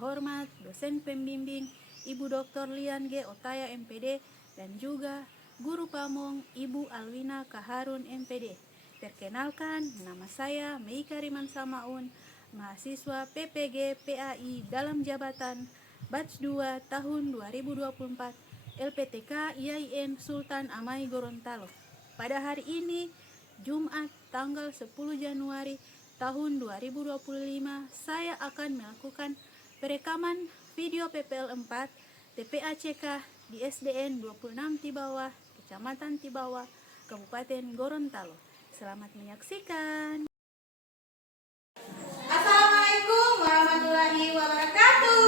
terhormat dosen pembimbing Ibu Dr. Lian G. Otaya MPD dan juga Guru Pamong Ibu Alwina Kaharun MPD. Perkenalkan, nama saya Meika Riman Samaun, mahasiswa PPG PAI dalam jabatan Batch 2 tahun 2024 LPTK IAIN Sultan Amai Gorontalo. Pada hari ini, Jumat tanggal 10 Januari tahun 2025, saya akan melakukan perekaman video PPL 4 TPACK di SDN 26 Tibawa, Kecamatan Tibawa, Kabupaten Gorontalo. Selamat menyaksikan. Assalamualaikum warahmatullahi wabarakatuh.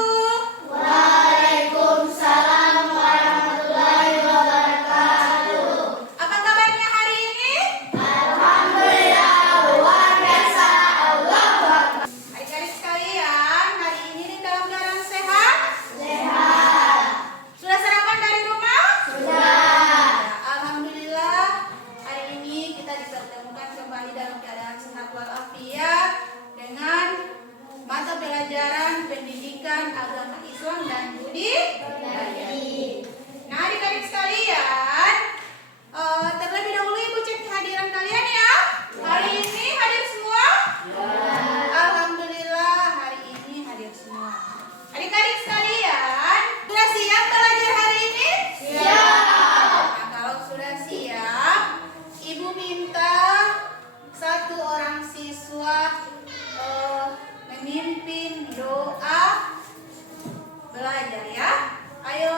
Waalaikumsalam warahmatullahi wabarakatuh. Apa kabarnya hari ini? Alhamdulillah, luar biasa. Allahu Akbar. Adik-adik sekalian, hari ini dalam keadaan sehat? Sehat. Sudah sarapan dari rumah? Sudah. Alhamdulillah, hari ini kita dipertemukan kembali dalam keadaan sehat walafiat dengan mata pelajaran pendidikan agama Islam dan budaya. Nah, adik-adik sekalian, terlebih dahulu Ibu cek kehadiran kalian ya. Hari ini hadir semua? Alhamdulillah, hari ini hadir semua. Adik-adik sekalian, sudah siap belajar hari ini? Siap. Nah, kalau sudah siap, Ibu minta satu orang siswa memimpin doa belajar ya. Ayo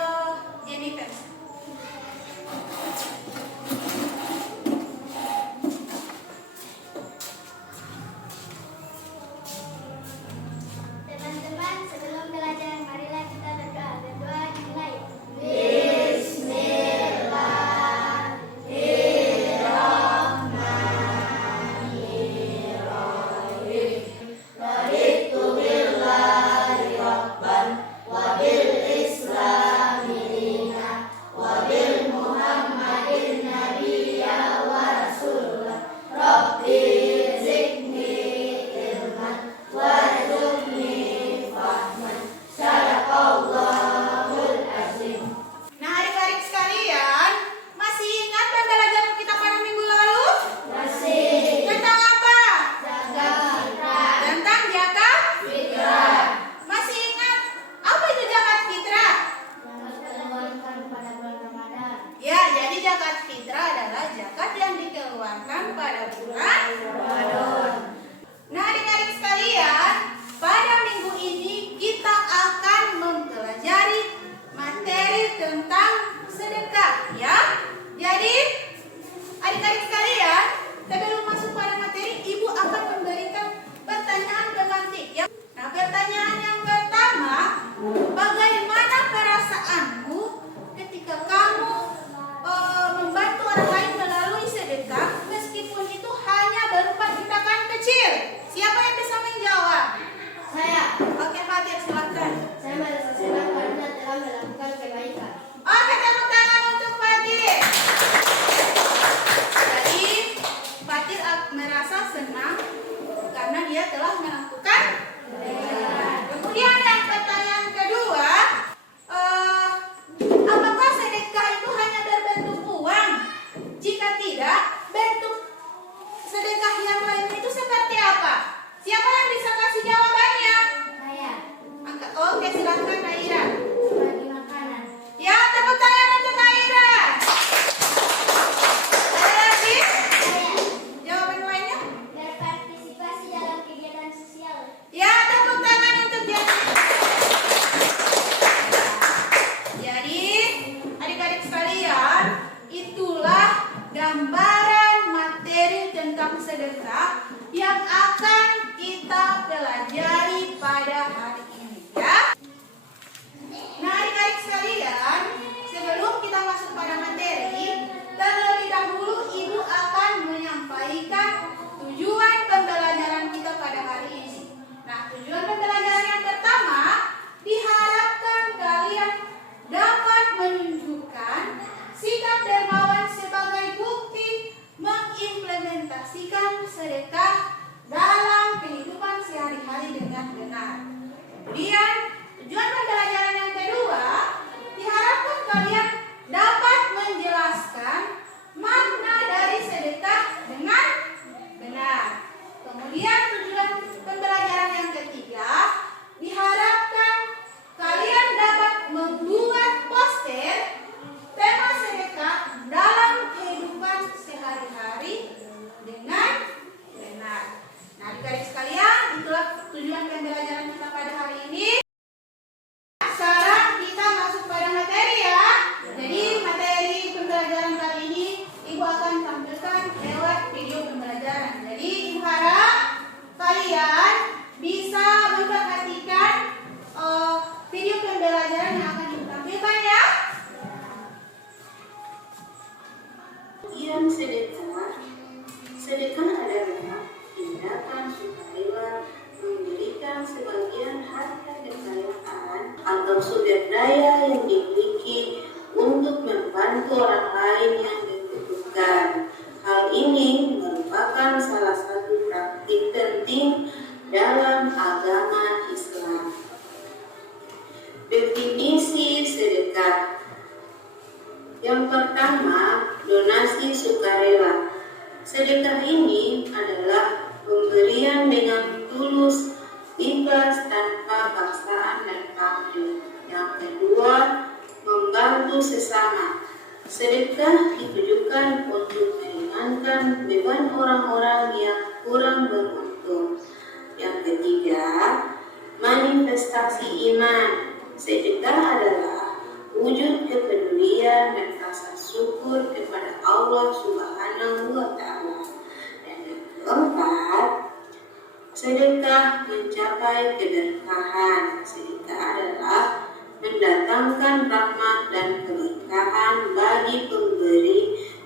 Jennifer. Teman-teman, sebelum belajar, marilah kita berdoa. Berdoa dimulai. Nah, adik-adik sekalian, masih ingat pembelajaran kita pada minggu lalu? Masih. Tentang apa? Jaga fitrah. Tentang zakat. Fitrah. Masih ingat apa itu zakat fitrah? Yang harus dikeluarkan pada bulan Ramadan. Ya, jadi zakat fitrah adalah zakat yang dikeluarkan pada bulan Ramadan. Nah, adik-adik sekalian, pada minggu ini kita akan mempelajari materi tentang sedekah ya. Jadi, adik-adik sekalian, sebelum masuk pada materi, Ibu akan memberikan pertanyaan pemantik ya. Nah, pertanyaan yang pertama, bagaimana perasaanmu ketika kamu membantu orang lain melalui sedekah meskipun itu hanya berupa tindakan kecil? Siapa yang bisa menjawab? Saya. Oke, Fatir, silakan. Saya merasa senang karena telah melakukan kebaikan. Oke, tepuk tangan untuk Fatir. Jadi, Fatir merasa senang karena dia telah melakukan kebaikan. Kemudian yang pertanyaan kedua, apakah sedekah itu hanya berbentuk uang? Jika tidak, bentuk sedekah yang lain itu seperti apa? Siapa yang bisa kasih jawabannya? Saya. Oke, silakan Aira. Bagi makanan. Ya, tepuk tangan untuk Aira. Ada lagi? Saya. Jawaban lainnya? Berpartisipasi dalam kegiatan sosial. Ya, tepuk tangan untuk dia. Jadi, adik-adik sekalian, itulah gambaran materi tentang sedekah yang akan kita pelajari pada hari ini ya. atau sumber daya yang dimiliki untuk membantu orang lain yang membutuhkan. Hal ini merupakan salah satu praktik penting dalam agama Islam. Definisi sedekah. Yang pertama, donasi sukarela. Sedekah ini adalah pemberian dengan tulus, ikhlas tanpa paksaan dan pamrih. Yang kedua, membantu sesama. Sedekah ditujukan untuk meringankan beban orang-orang yang kurang beruntung. Yang ketiga, manifestasi iman. Sedekah adalah wujud kepedulian dan rasa syukur kepada Allah Subhanahu wa Ta'ala. Dan yang keempat, sedekah mencapai keberkahan. Sedekah adalah mendatangkan rahmat dan keberkahan bagi pemberi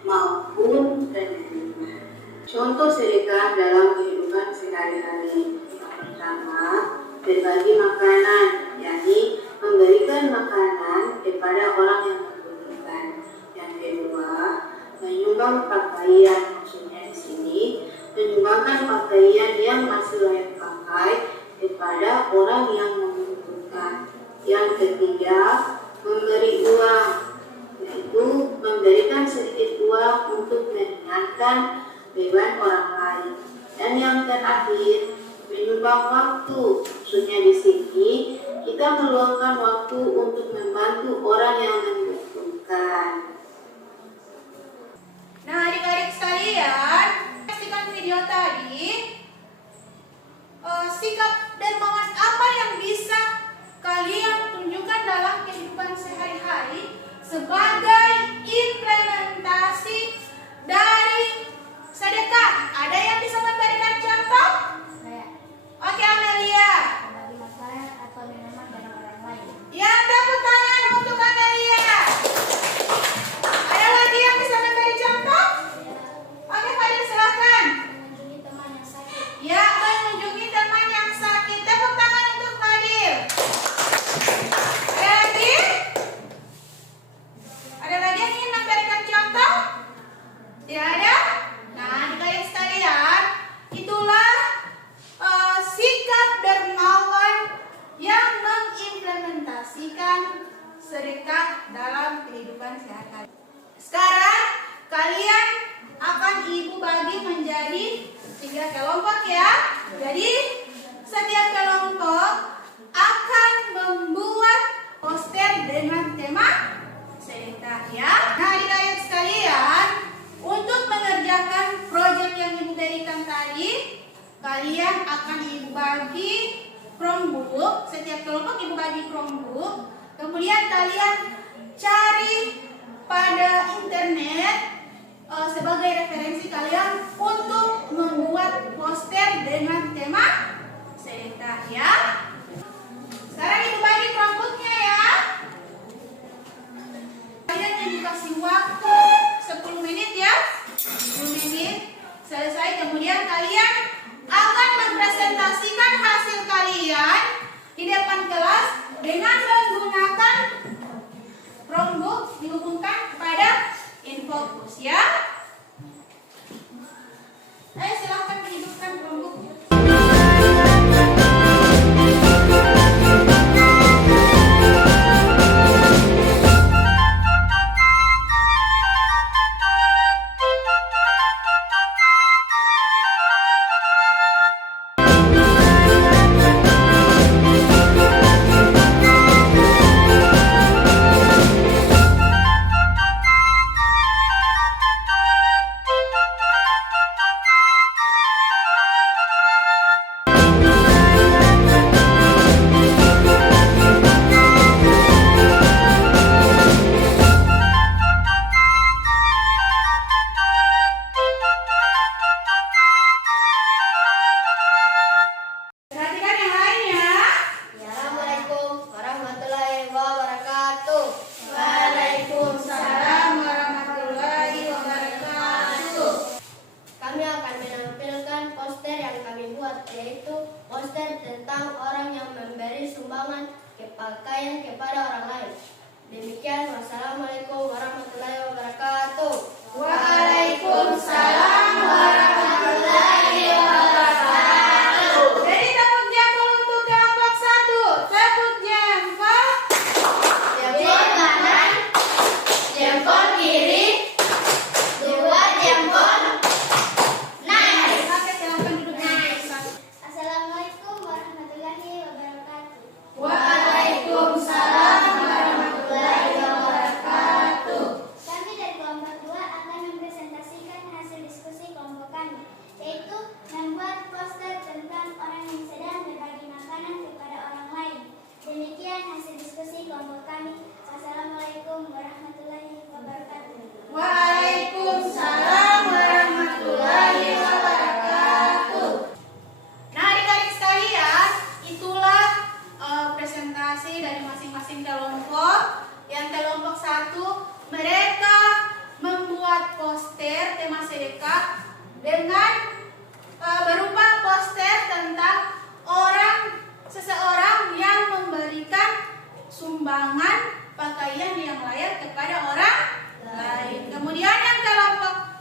maupun penerima. Contoh sedekah dalam kehidupan sehari-hari. Yang pertama, berbagi makanan, yakni memberikan makanan kepada orang yang membutuhkan. Yang kedua, menyumbang pakaian. Maksudnya di sini menyumbangkan pakaian yang masih layak pakai kepada orang yang membutuhkan. Yang ketiga, memberi uang, yaitu memberikan sedikit uang untuk meringankan beban orang lain. Dan yang terakhir, menyumbang waktu. Maksudnya di sini kita meluangkan waktu untuk membantu orang yang membutuhkan. Nah, adik-adik sekalian, saksikan video tadi. Sikap dermawan apa yang bisa kalian tunjukkan dalam kehidupan sehari-hari sebagai implementasi dari sedekah? Ada yang bisa memberikan contoh? Saya Oke, Amelia. berbagi makanan atau minuman dengan orang lain. Ya, tepuk tangan untuk Amelia. Ada lagi yang bisa memberi contoh? Oke, Fadil, silakan. Mengunjungi teman yang sakit. Ya, mengunjungi teman yang sakit. Tepuk tangan untuk Fadil. Ada lagi? Ada lagi yang ingin memberikan contoh? Tidak ada? Nah, adik-adik sekalian, itulah sikap dermawan yang mengimplementasikan sedekah dalam kehidupan sehari-hari. Sekarang kalian akan ibu bagi menjadi 3 kelompok ya. Jadi setiap kelompok akan membuat poster dengan tema sedekah ya. Nah, adik-adik sekalian, untuk mengerjakan proyek yang ibu berikan tadi, kalian akan ibu bagi Chromebook. Setiap kelompok ibu bagi Chromebook. Kemudian kalian cari pada internet sebagai referensi kalian untuk membuat poster dengan tema sedekah ya. Sekarang ibu bagi Chromebooknya ya. Kalian yang dikasih waktu 10 menit ya. 10 menit selesai, kemudian kalian akan mempresentasikan hasil kalian di depan kelas dengan menggunakan Chromebook dihubungkan pada Infocus ya. Ayo silahkan hidupkan Chromebooknya. pakaian kepada orang lain. Demikian, wassalamualaikum warahmatullahi wabarakatuh. Waalaikumsalam warahmatullahi wabarakatuh. Jadi tepuk jempol untuk kelompok 1. Tepuk jempol. Jempol kanan, jempol kiri, 2 jempol. Nice. Oke, silakan duduk. Assalamualaikum warahmatullahi wabarakatuh. Waalaikumsalam warahmatullahi wabarakatuh. Kami dari kelompok 2 akan mempresentasikan hasil diskusi kelompok kami, yaitu membuat poster tentang orang yang sedang berbagi makanan kepada orang lain. Demikian hasil diskusi kelompok kami. Wassalamualaikum warahmatullahi wabarakatuh. Waalaikumsalam warahmatullahi wabarakatuh. Nah, adik-adik sekalian, itulah presentasi dari masing-masing kelompok. Yang kelompok 1, mereka membuat poster tema sedekah dengan berupa poster tentang seseorang yang memberikan sumbangan pakaian yang layak kepada orang lain. Kemudian yang kelompok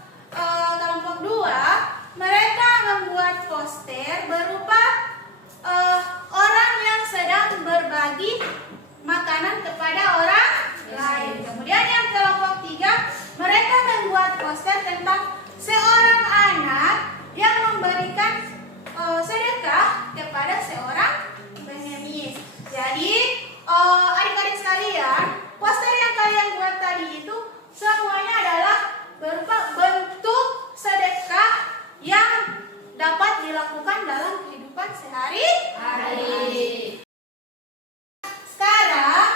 2, mereka membuat poster berupa orang yang sedang berbagi makanan kepada orang lain. Kemudian yang kelompok 3, mereka membuat poster tentang seorang anak yang memberikan sedekah kepada seorang pengemis. Jadi adik-adik sekalian, poster yang kalian buat tadi itu semuanya adalah berupa bentuk sedekah yang dapat dilakukan dalam kehidupan sehari-hari. Sekarang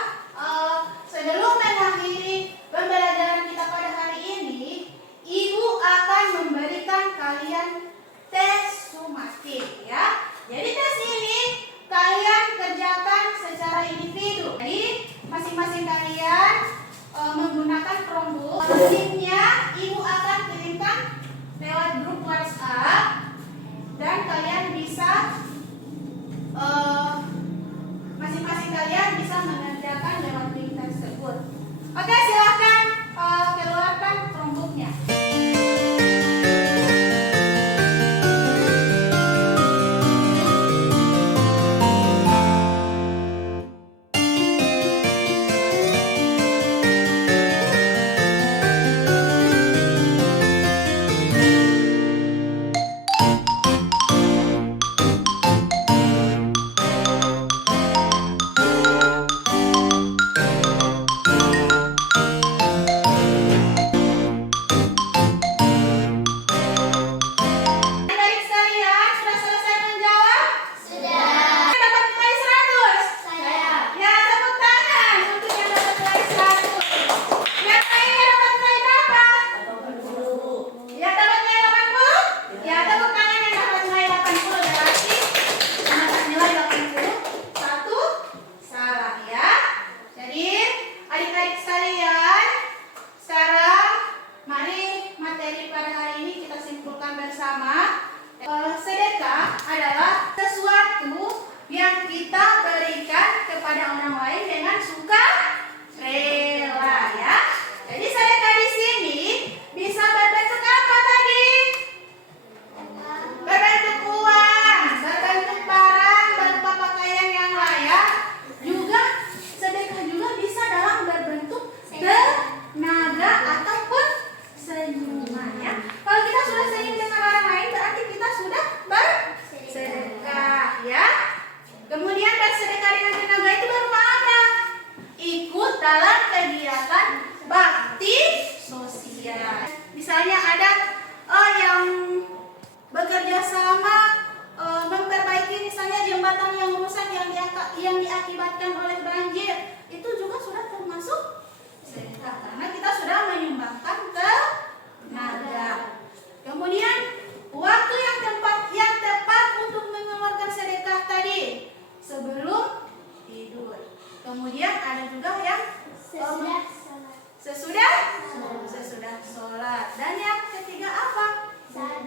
sebelum mengakhiri pembelajaran kita pada hari ini, Ibu akan memberikan kalian tes sumatif ya. Jadi tes ini kalian kerjakan secara individu. Jadi masing-masing kalian menggunakan Chromebook. Linknya Ibu akan kirimkan lewat grup WhatsApp dan kalian bisa masing-masing kalian bisa mengerjakan lewat link tersebut. Oke, silakan keluarkan Chromebooknya. Adik-adik sekalian, sudah selesai menjawab? Sudah. Dapat nilai 100? Saya. Ya, tepuk tangan untuk yang dapat nilai 100. Yang lainnya dapat nilai berapa? Yang dapat nilai 80? Ya, tepuk tangan yang dapat nilai 80. Berarti yang dapat nilai 80 satu salah ya. Jadi, adik-adik sekalian, sekarang mari materi pada hari ini kita simpulkan bersama. Sedekah adalah sesuatu yang kita berikan kepada orang lain dengan suka rela ya. Jadi sedekah di sini bisa berbentuk apa tadi? Berbentuk uang, berbentuk barang, berupa pakaian yang layak. Juga sedekah juga bisa dalam berbentuk tenaga ataupun senyuman ya. Kalau kita sudah senyum dengan orang lain berarti kita sudah bersedekah ya. Kemudian bersedekah dengan tenaga itu berupa apa? Ikut dalam kegiatan bakti sosial. Misalnya ada yang bekerja sama memperbaiki misalnya jembatan yang rusak yang diakibatkan oleh banjir, itu juga sudah termasuk sedekah karena kita sudah menyumbangkan tenaga. Kemudian waktu yang tepat untuk mengeluarkan sedekah tadi sebelum tidur. Kemudian ada juga yang sesudah sholat. Dan yang ketiga apa? Saat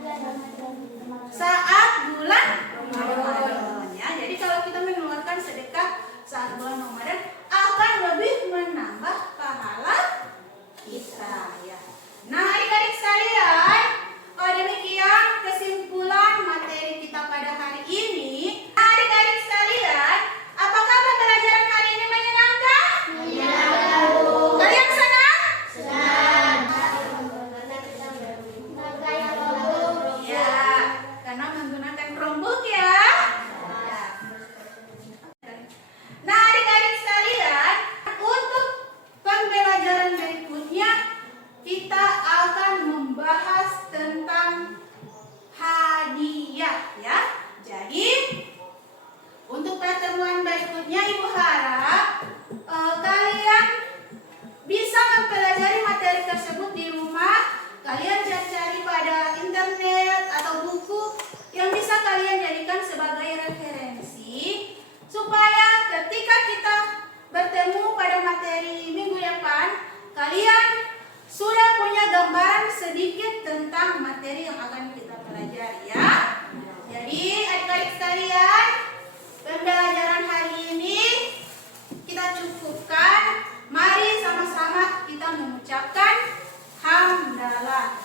bulan Ramadan ya. Jadi kalau kita mengeluarkan sedekah saat bulan Ramadan sedikit tentang materi yang akan kita pelajari ya. Jadi adik-adik sekalian, pembelajaran hari ini kita cukupkan. Mari sama-sama kita mengucapkan hamdalah.